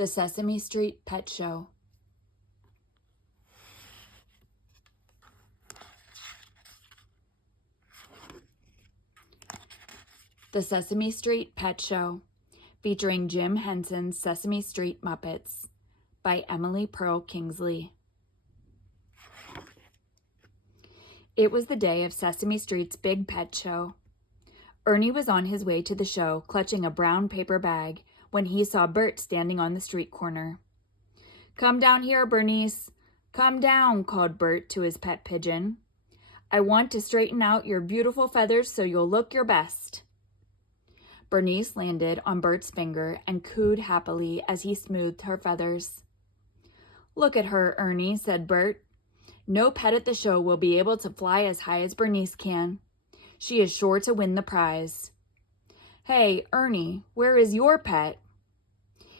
The Sesame Street Pet Show. The Sesame Street Pet Show, featuring Jim Henson's Sesame Street Muppets, by Emily Perl Kingsley. It was the day of Sesame Street's big pet show. Ernie was on his way to the show, clutching a brown paper bag, when he saw Bert standing on the street corner. "Come down here, Bernice. Come down," called Bert to his pet pigeon. "I want to straighten out your beautiful feathers so you'll look your best." Bernice landed on Bert's finger and cooed happily as he smoothed her feathers. "Look at her, Ernie," said Bert. "No pet at the show will be able to fly as high as Bernice can. She is sure to win the prize." "Hey, Ernie, where is your pet?"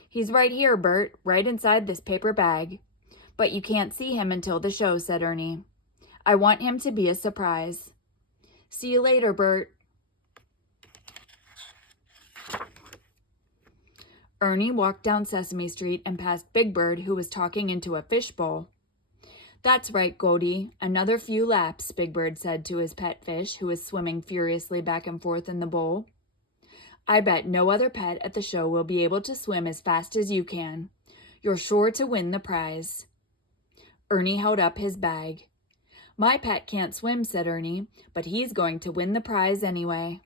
"He's right here, Bert, right inside this paper bag. But you can't see him until the show," said Ernie. "I want him to be a surprise. See you later, Bert." Ernie walked down Sesame Street and past Big Bird, who was talking into a fishbowl. "That's right, Goldie. Another few laps," Big Bird said to his pet fish, who was swimming furiously back and forth in the bowl. "I bet no other pet at the show will be able to swim as fast as you can. You're sure to win the prize." Ernie held up his bag. "My pet can't swim," said Ernie, "but he's going to win the prize anyway."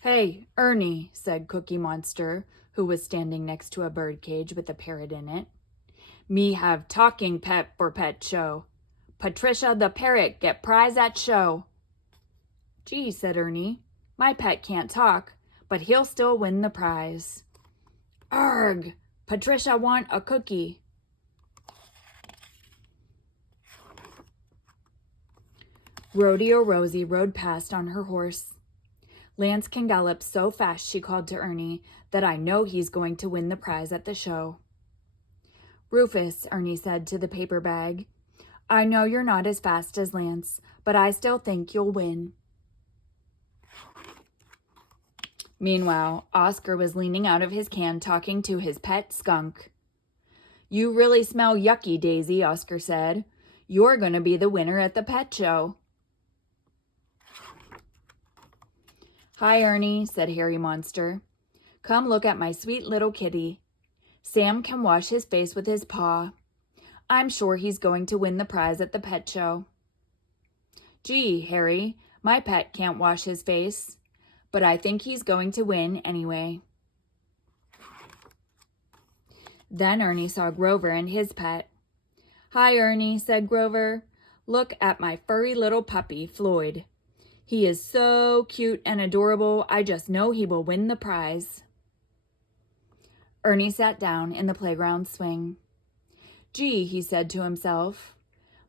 "Hey, Ernie," said Cookie Monster, who was standing next to a bird cage with a parrot in it. "Me have talking pet for pet show. Patricia the parrot get prize at show." "Gee," said Ernie, "my pet can't talk, but he'll still win the prize." "Arg! Patricia want a cookie." Rodeo Rosie rode past on her horse. "Lance can gallop so fast," she called to Ernie, "that I know he's going to win the prize at the show." "Rufus," Ernie said to the paper bag, "I know you're not as fast as Lance, but I still think you'll win." Meanwhile, Oscar was leaning out of his can talking to his pet skunk. "You really smell yucky, Daisy," Oscar said. "You're going to be the winner at the pet show." "Hi, Ernie," said Harry Monster. "Come look at my sweet little kitty. Sam can wash his face with his paw. I'm sure he's going to win the prize at the pet show." "Gee, Harry, my pet can't wash his face, but I think he's going to win anyway." Then Ernie saw Grover and his pet. "Hi, Ernie," said Grover. "Look at my furry little puppy, Floyd. He is so cute and adorable, I just know he will win the prize." Ernie sat down in the playground swing. "Gee," he said to himself,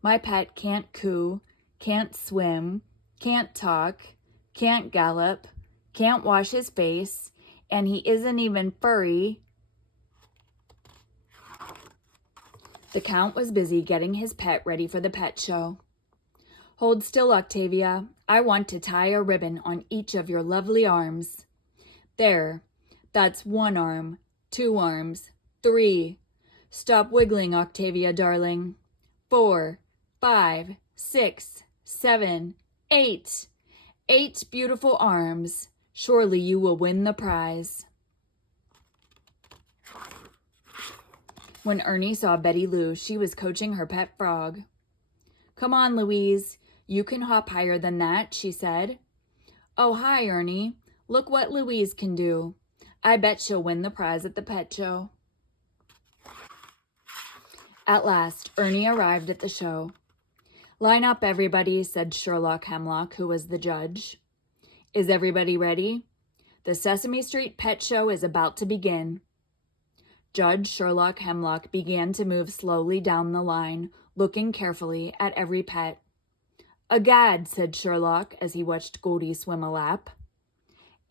"my pet can't coo, can't swim, can't talk, can't gallop, can't wash his face, and he isn't even furry." The Count was busy getting his pet ready for the pet show. "Hold still, Octavia. I want to tie a ribbon on each of your lovely arms. There, that's 1 arm, 2 arms, 3. Stop wiggling, Octavia, darling. 4, 5, 6, 7, 8. 8 beautiful arms. Surely you will win the prize." When Ernie saw Betty Lou, she was coaching her pet frog. "Come on, Louise. You can hop higher than that," she said. "Oh, hi, Ernie. Look what Louise can do. I bet she'll win the prize at the pet show." At last, Ernie arrived at the show. "Line up, everybody," said Sherlock Hemlock, who was the judge. "Is everybody ready? The Sesame Street Pet Show is about to begin." Judge Sherlock Hemlock began to move slowly down the line, looking carefully at every pet. "Agad," said Sherlock as he watched Goldie swim a lap.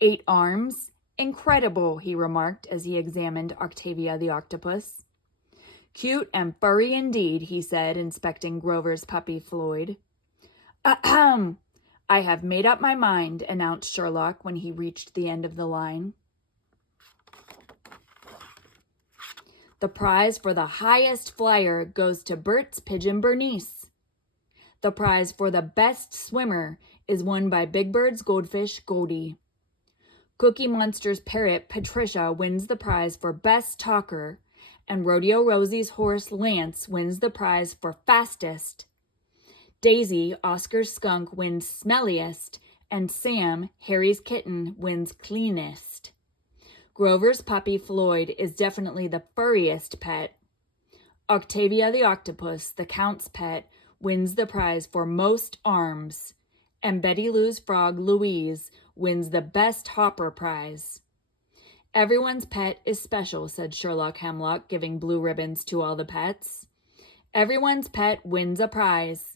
8 arms? Incredible, he remarked as he examined Octavia the octopus. "Cute and furry indeed," he said, inspecting Grover's puppy Floyd. "Ahem! I have made up my mind, announced Sherlock when he reached the end of the line. The prize for the highest flyer goes to Bert's pigeon Bernice. The prize for the best swimmer is won by Big Bird's goldfish Goldie. Cookie Monster's parrot Patricia wins the prize for best talker, and Rodeo Rosie's horse Lance wins the prize for fastest. Daisy, Oscar's skunk, wins smelliest, and Sam, Harry's kitten, wins cleanest. Grover's puppy Floyd is definitely the furriest pet. Octavia the octopus, the Count's pet, wins the prize for most arms, and Betty Lou's frog Louise wins the best hopper prize. Everyone's pet is special, said Sherlock Hemlock, giving blue ribbons to all the pets. Everyone's pet wins a prize.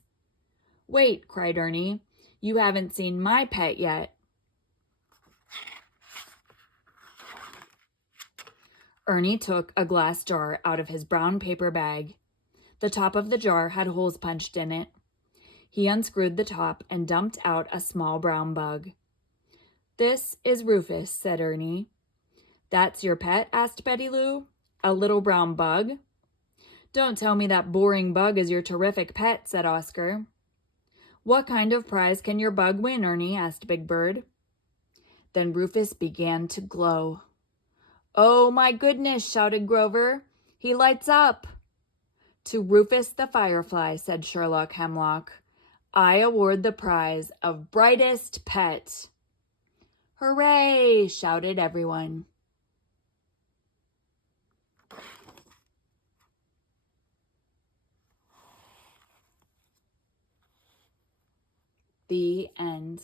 Wait, cried Ernie, you haven't seen my pet yet. Ernie took a glass jar out of his brown paper bag. The top of the jar had holes punched in it. He unscrewed the top and dumped out a small brown bug. This is Rufus, said Ernie. That's your pet? Asked Betty Lou. A little brown bug? Don't tell me that boring bug is your terrific pet, said Oscar. What kind of prize can your bug win, Ernie? Asked Big Bird. Then Rufus began to glow. Oh, my goodness, shouted Grover. He lights up. To Rufus the Firefly, said Sherlock Hemlock, I award the prize of brightest pet. Hooray, shouted everyone. The end.